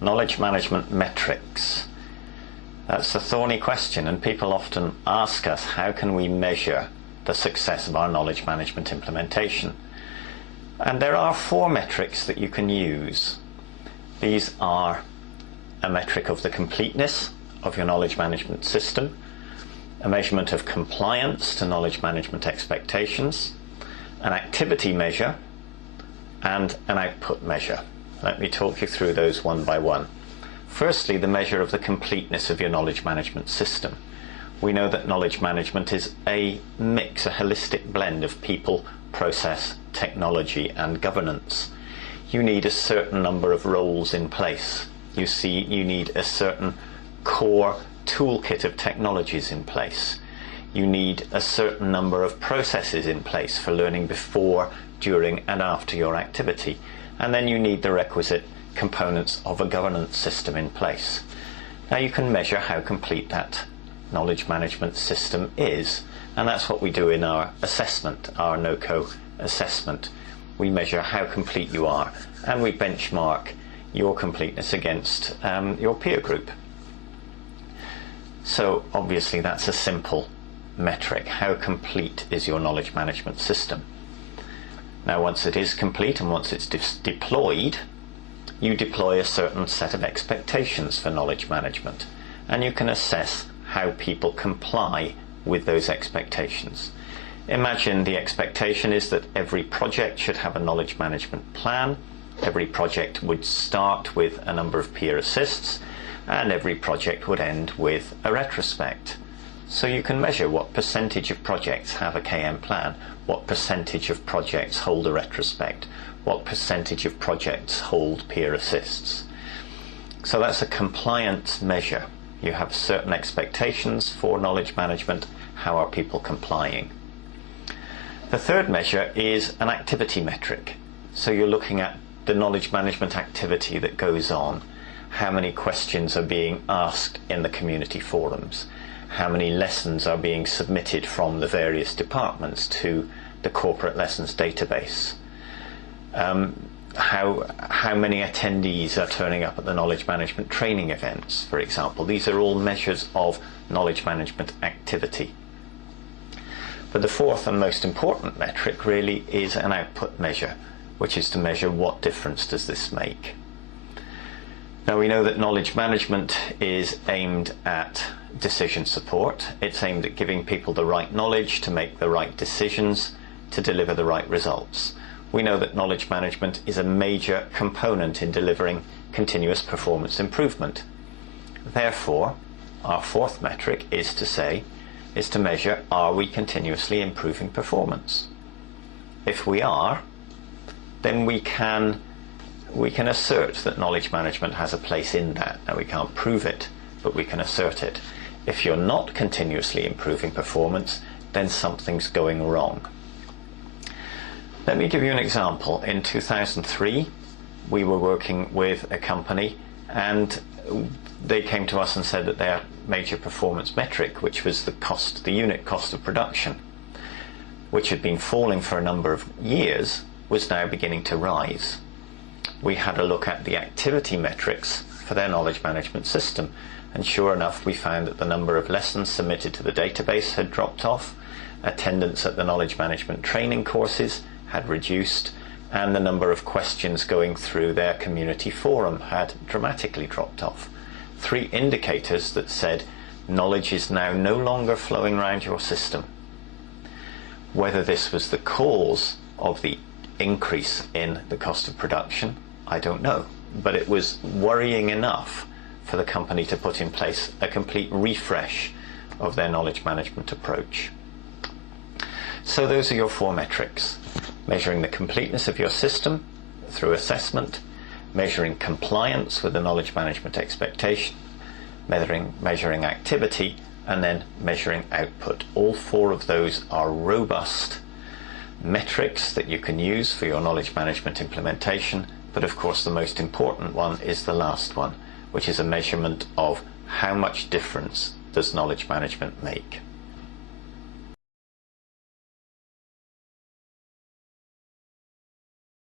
Knowledge management metrics. That's a thorny question, and people often ask us, how can we measure the success of our knowledge management implementation? And there are 4 metrics that you can use. These are a metric of the completeness of your knowledge management system, a measurement of compliance to knowledge management expectations, an activity measure, and an output measure. Let me talk you through those one by one. Firstly, the measure of the completeness of your knowledge management system. We know that knowledge management is a mix, a holistic blend of people, process, technology, and governance. You need a certain number of roles in place. You need a certain core toolkit of technologies in place. You need a certain number of processes in place for learning before, during, and after your activity. And then you need the requisite components of a governance system in place. Now you can measure how complete that knowledge management system is, and that's what we do in our assessment, our Knoco assessment. We measure how complete you are, and we benchmark your completeness against your peer group. So obviously that's a simple metric. How complete is your knowledge management system? Now once it is complete and once it's deployed, you deploy a certain set of expectations for knowledge management, and you can assess how people comply with those expectations. Imagine the expectation is that every project should have a knowledge management plan. Every project would start with a number of peer assists, and every project would end with a retrospect. So you can measure what percentage of projects have a KM plan, what percentage of projects hold a retrospect, what percentage of projects hold peer assists. So that's a compliance measure. You have certain expectations for knowledge management. How are people complying? The third measure is an activity metric. So you're looking at the knowledge management activity that goes on. How many questions are being asked in the community forums? How many lessons are being submitted from the various departments to the corporate lessons database? How many attendees are turning up at the knowledge management training events, for example? These are all measures of knowledge management activity. But the fourth and most important metric really is an output measure, which is to measure what difference does this make. Now we know that knowledge management is aimed at decision support. It's aimed at giving people the right knowledge to make the right decisions, to deliver the right results. We know that knowledge management is a major component in delivering continuous performance improvement. Therefore, our fourth metric is to measure, are we continuously improving performance? If we are, then we can assert that knowledge management has a place in that. Now we can't prove it, but we can assert it. If you're not continuously improving performance, then something's going wrong. Let me give you an example. In 2003, we were working with a company, and they came to us and said that their major performance metric, which was the unit cost of production, which had been falling for a number of years, was now beginning to rise. We had a look at the activity metrics for their knowledge management system, and sure enough we found that the number of lessons submitted to the database had dropped off, attendance at the knowledge management training courses had reduced, and the number of questions going through their community forum had dramatically dropped off. 3 indicators that said knowledge is now no longer flowing around your system. Whether this was the cause of the increase in the cost of production, I don't know, but it was worrying enough for the company to put in place a complete refresh of their knowledge management approach. So those are your 4 metrics: measuring the completeness of your system through assessment, measuring compliance with the knowledge management expectation, measuring activity, and then measuring output. All 4 of those are robust metrics that you can use for your knowledge management implementation, but of course the most important one is the last one, which is a measurement of how much difference does knowledge management make.